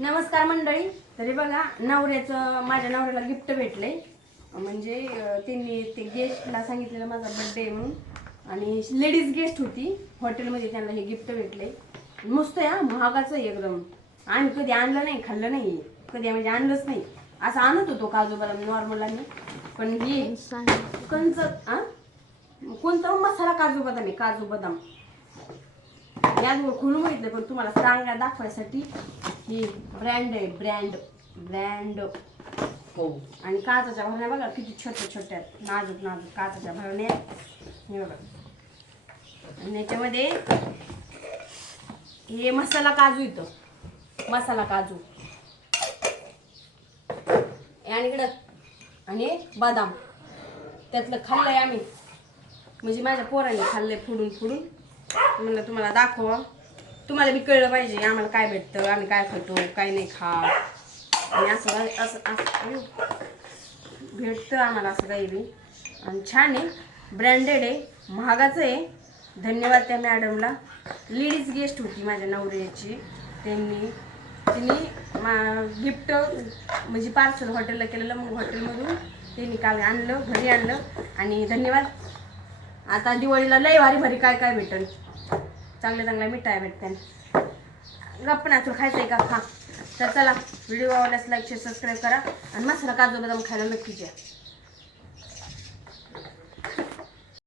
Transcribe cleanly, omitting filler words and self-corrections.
नमस्कार मंडळी. तरी बघा नवऱ्याचं माझ्या नवऱ्याला गिफ्ट भेटले. म्हणजे त्यांनी ते गेस्टला सांगितलेलं माझा बर्थडे म्हणून आणि लेडीज गेस्ट होती हॉटेलमध्ये, त्यांना हे गिफ्ट भेटले. मस्त आहे, महागाचं आहे एकदम. आणि कधी आणलं नाही, खाल्लं नाही कधी, म्हणजे आणलंच नाही. असं आणत होतो काजू बदाम नॉर्मल आम्ही, पण हे कोणता मसाला काजू बदाम आहे, काजू बदाम याच खुलून बघितलं. पण तुम्हाला सांगा दाखवायसाठी ही ब्रँड आहे, ब्रँड हो. आणि काचाच्या भरण्या बघा किती छोट्या छोट्या नाजूक नाजूक काचाच्या भरण्या हे बघा. आणि याच्यामध्ये हे मसाला काजू येतो, मसाला काजू आणि इकडं आणि बदाम त्यातलं खाल्लंय आम्ही, म्हणजे माझ्या पोरांनी खाल्लंय फोडून फोडून. म्हणलं तुम्हाला दाखवा, तुम्हाला बी कळलं पाहिजे आम्हाला काय भेटतं, आम्ही काय खातो काय नाही खात. आणि असं असं भेटतं आम्हाला असं काही बी. आणि छान आहे, ब्रँडेड आहे, महागाचं आहे. धन्यवाद त्या मॅडमला. लेडीज गेस्ट होती माझ्या नवऱ्याची, तिने गिफ्ट म्हणजे पार्सल हॉटेलला केलेलं, मग हॉटेलमधून त्यांनी काल आणलं, घरी आणलं. आणि धन्यवाद. आता दिवाळीला लय भारी भारी काय काय भेटेल, चांगल्या चांगल्या मिठाई भेटतील. गप्प ना, तुला खायचं आहे का खा. तर चला, व्हिडिओ आवडल्यास लाईक शेअर सबस्क्राईब करा आणि मसाला काजू बदाम खायला नक्कीच या.